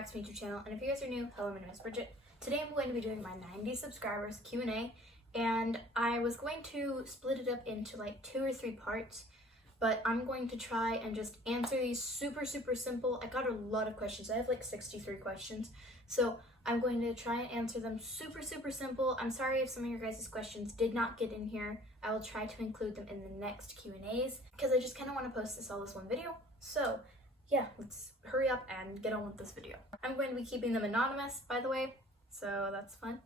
back to my YouTube channel, and if you guys are new, hello, my name is Bridget. Today I'm going to be doing my 90 subscribers Q&A, and I was going to split it up into like 2 or 3 parts, but I'm going to try and just answer these super simple. I got a lot of questions. I have like 63 questions, so I'm going to try and answer them super simple. I'm sorry if some of your guys' questions did not get in here. I will try to include them in the next Q&As because I just kind of want to post this all as one video. So yeah, let's hurry up and get on with this video. I'm going to be keeping them anonymous, by the way, so that's fun.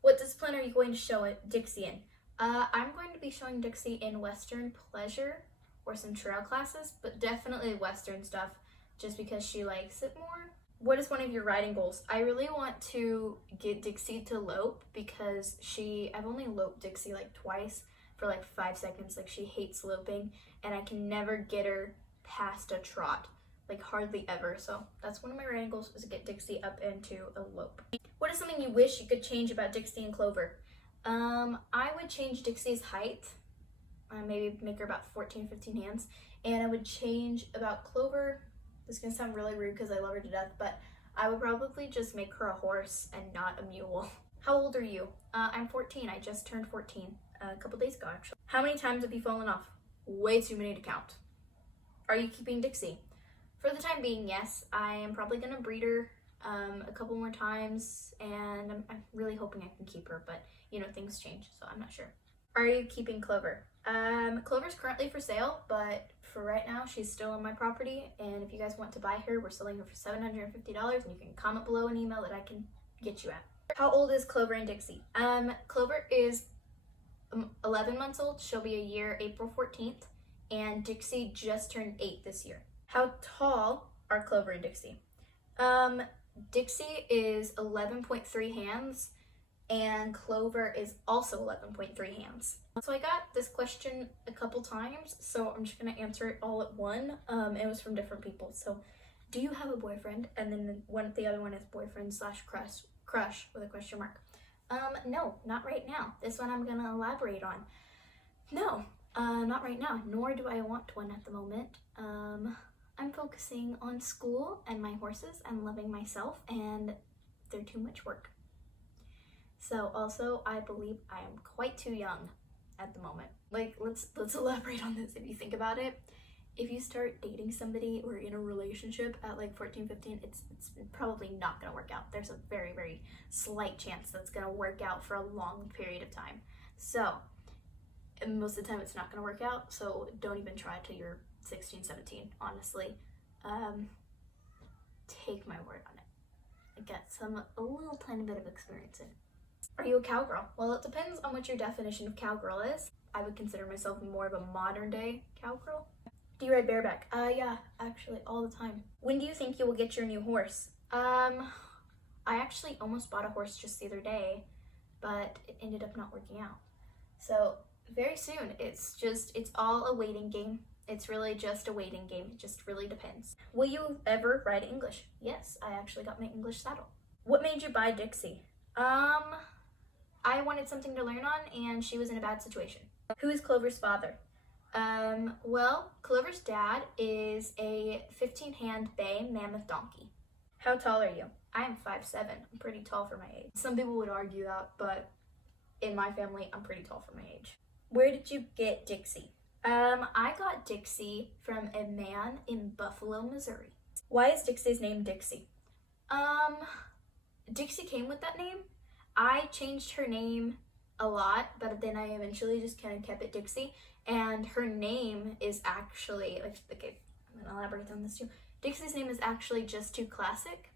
What discipline are you going to show it Dixie in? I'm going to be showing Dixie in Western pleasure or some trail classes, but definitely Western stuff just because she likes it more. What is one of your riding goals? I really want to get Dixie to lope because I've only loped Dixie like twice for like 5 seconds. Like, she hates loping and I can never get her past a trot, like hardly ever. So that's one of my riding goals, is to get Dixie up into a lope. What is something you wish you could change about Dixie and Clover? I would change Dixie's height, maybe make her about 14-15 hands, and I would change about Clover. This is gonna sound really rude because I love her to death, but I would probably just make her a horse and not a mule. How old are you? I'm 14. I just turned 14 a couple days ago, actually. How many times have you fallen off? Way too many to count. Are you keeping Dixie? For the time being, yes. I am probably gonna breed her a couple more times, and I'm really hoping I can keep her, but you know, things change, so I'm not sure. Are you keeping Clover? Clover's currently for sale, but for right now, she's still on my property, and if you guys want to buy her, we're selling her for $750, and you can comment below an email that I can get you at. How old is Clover and Dixie? Clover is 11 months old. She'll be a year April 14th, and Dixie just turned 8 this year. How tall are Clover and Dixie? Dixie is 11.3 hands, and Clover is also 11.3 hands. So I got this question a couple times, so I'm just gonna answer it all at one. It was from different people. So, do you have a boyfriend? And then the other one is boyfriend slash crush with a question mark. No, not right now. This one I'm gonna elaborate on. No, not right now, nor do I want one at the moment. I'm focusing on school and my horses and loving myself, and they're too much work. So also, I believe I am quite too young at the moment. Like, let's elaborate on this. If you think about it, if you start dating somebody or in a relationship at like 14, 15, it's probably not gonna work out. There's a very slight chance that's gonna work out for a long period of time. So, and most of the time it's not gonna work out, so don't even try till you're 16, 17, honestly. Take my word on it. I got a little tiny bit of experience in it. Are you a cowgirl? Well, it depends on what your definition of cowgirl is. I would consider myself more of a modern day cowgirl. Do you ride bareback? Yeah, actually all the time. When do you think you will get your new horse? I actually almost bought a horse just the other day, but it ended up not working out. So very soon. It's all a waiting game. It's really just a waiting game. It just really depends. Will you ever ride English? Yes, I actually got my English saddle. What made you buy Dixie? I wanted something to learn on, and she was in a bad situation. Who is Clover's father? Well, Clover's dad is a 15-hand bay mammoth donkey. How tall are you? I am 5'7". I'm pretty tall for my age. Some people would argue that, but in my family, I'm pretty tall for my age. Where did you get Dixie? I got Dixie from a man in Buffalo, Missouri. Why is Dixie's name Dixie? Dixie came with that name. I changed her name a lot, but then I eventually just kind of kept it Dixie. And her name is actually, okay, I'm gonna elaborate on this too. Dixie's name is actually just too classic,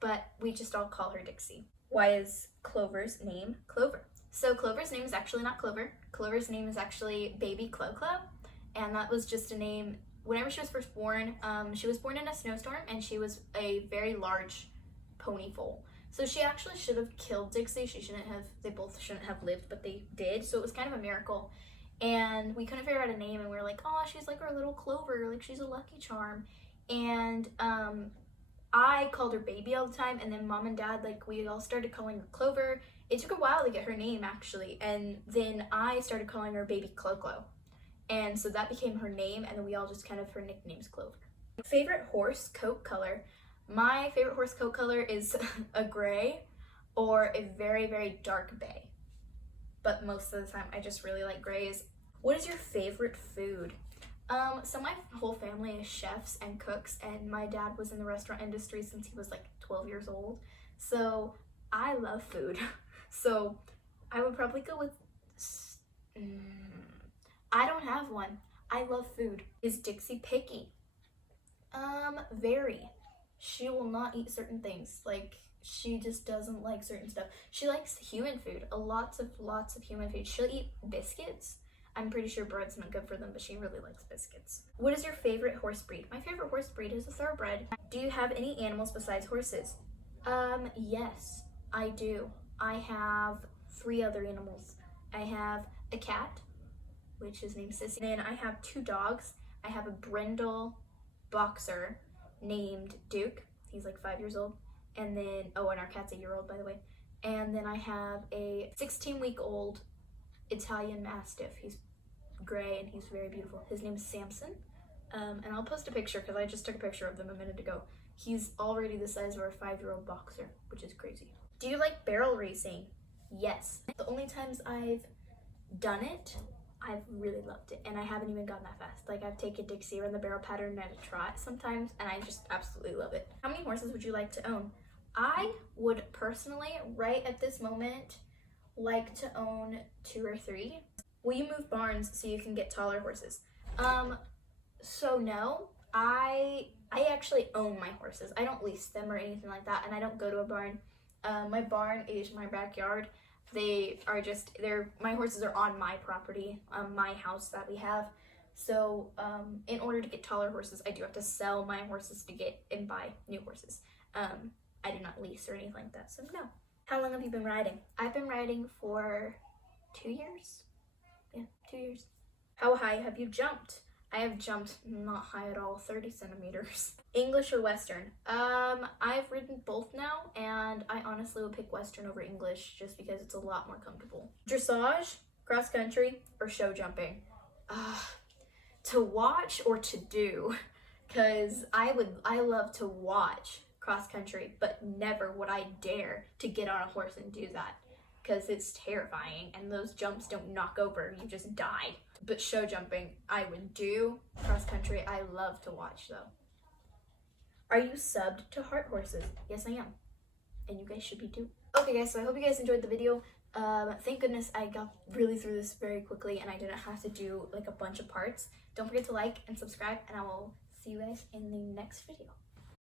but we just all call her Dixie. Why is Clover's name Clover? So Clover's name is actually not Clover. Clover's name is actually Baby Clo-Clo, and that was just a name. Whenever she was first born, she was born in a snowstorm, and she was a very large pony foal. So she actually should have killed Dixie. They both shouldn't have lived, but they did. So it was kind of a miracle. And we couldn't figure out a name, and we were like, oh, she's like our little Clover, like she's a lucky charm. And I called her Baby all the time, and then Mom and Dad, like, we all started calling her Clover. It took a while to get her name, actually, and then I started calling her Baby Clo-Clo. And so that became her name, and then we all just kind of, her nickname's Clover. Favorite horse coat color? My favorite horse coat color is a gray or a very, very dark bay. But most of the time I just really like grays. What is your favorite food? So my whole family is chefs and cooks, and my dad was in the restaurant industry since he was like 12 years old. So I love food. So I would probably go with, I don't have one. I love food. Is Dixie picky? Very. She will not eat certain things. Like, she just doesn't like certain stuff. She likes human food, lots of human food. She'll eat biscuits. I'm pretty sure bread's not good for them, but she really likes biscuits. What is your favorite horse breed? My favorite horse breed is a thoroughbred. Do you have any animals besides horses? Yes, I do. I have 3 other animals. I have a cat, which is named Sissy. And then I have 2 dogs. I have a brindle boxer named Duke. He's like 5 years old. And then, and our cat's a year old, by the way. And then I have a 16-week-old Italian Mastiff. He's gray and he's very beautiful. His name is Samson. And I'll post a picture because I just took a picture of them a minute ago. He's already the size of a 5-year-old boxer, which is crazy. Do you like barrel racing? Yes. The only times I've done it, I've really loved it, and I haven't even gone that fast. Like, I've taken Dixie around the barrel pattern at a trot sometimes, and I just absolutely love it. How many horses would you like to own? I would personally, right at this moment, like to own 2 or 3. Will you move barns so you can get taller horses? So no, I actually own my horses. I don't lease them or anything like that, and I don't go to a barn. My barn is my backyard. My horses are on my property, my house that we have. So in order to get taller horses, I do have to sell my horses to get and buy new horses. I do not lease or anything like that, so no. How long have you been riding? I've been riding for 2 years. Yeah, 2 years. How high have you jumped? I have jumped not high at all, 30 centimeters. English or Western? I've ridden both now, and I honestly would pick Western over English just because it's a lot more comfortable. Dressage, cross country, or show jumping? To watch or to do? Because I love to watch cross country, but never would I dare to get on a horse and do that because it's terrifying and those jumps don't knock over, you just die. But show jumping, I would do. Cross country, I love to watch though. Are you subbed to Heart Horses? Yes, I am. And you guys should be too. Okay guys, so I hope you guys enjoyed the video. Thank goodness I got really through this very quickly and I didn't have to do like a bunch of parts. Don't forget to like and subscribe, and I will see you guys in the next video.